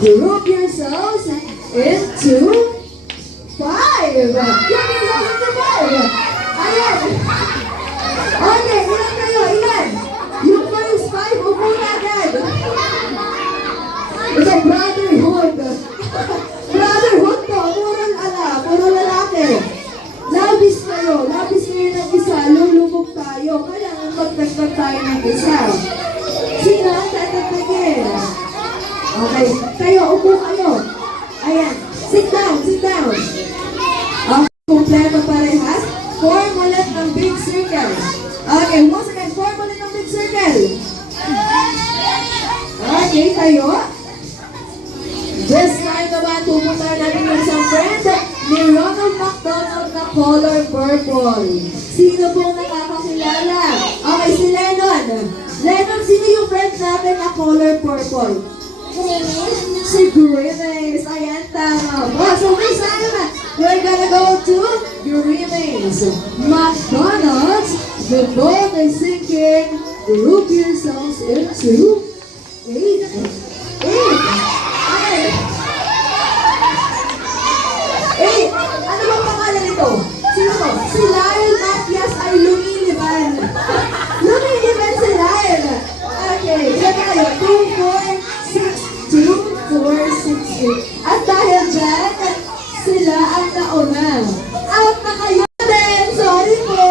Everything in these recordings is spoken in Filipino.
Group yourselves into 5. Group yourselves into 5. Ayan. Okay, ilan kayo? Ilan? Yung first 5, upo na agad. Ito, brotherhood. Brotherhood to. Puro lalaki. Labis kayo ng isa, lulubog tayo. Kaya magdagdag tayo ng isa. Sino ang tatagtagin? Okay, kayo, upo kayo. Ayan, sit down. Okay, kompleto parehas. Form ulit ng big circle. Okay, once again, form ulit ng big circle. Okay, kayo. This time naman, pupunta natin yung isang friend ni Ronald McDonald na color purple. Sino pong nakakakilala? Okay, si Lennon. Lennon, sino yung friend natin na color purple? Si Grimace. Ayan, tama. Oh, so may sana na. We're gonna go to Grimace. McDonald's, the boat is sinking. Group yourselves into 8. Ano bang pangalan nito? Sino to? Si Lyle Matias ay lumiliban. Lumiliban si Lyle. Okay, yan na kayo. 2, 4, 6, 2, 4, 6, 8. At dahil dyan, sila ang nauna. Out na kayo din. Sorry po.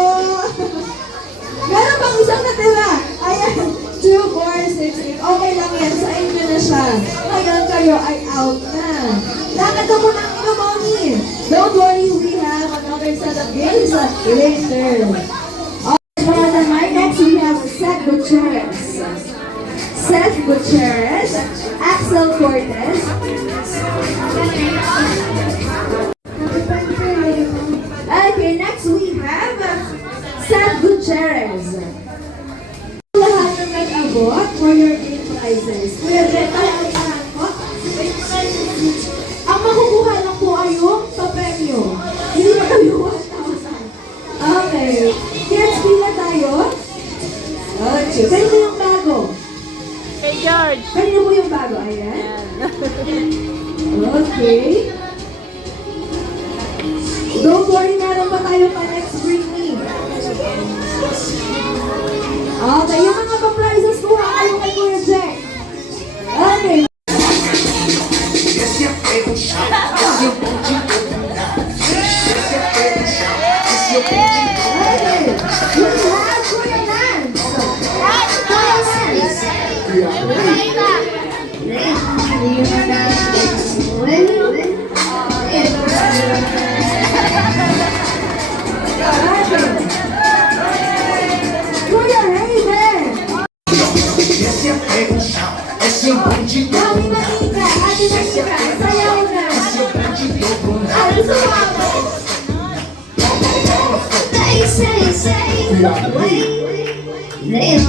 Meron bang isang natira? Ayan. 2, 4, 6, 8. Okay lang yan. Sa inyo na siya. Ngayon kayo ay out na. Lakad na muna ang mommy. Don't worry, we have another set of games later. Okay, next we have Seth Gutierrez, Axel Cortez. Okay, next we have Seth Gutierrez. Lahat ng nag-abot for your game prizes. Kuya Jet, tahan po. Ang makukuha lang po ay yung papremyo. Hindi na po yung 1,000. Okay. Kids, pila tayo? Okay. Kanino yung bago? Hey George! Kanino po yung bago? Ayan. Okay. Don't worry, meron pa tayo pa next Britney. Okay, yung mga pa-prizes kuha kayo kay Kuya Jack. Okay. They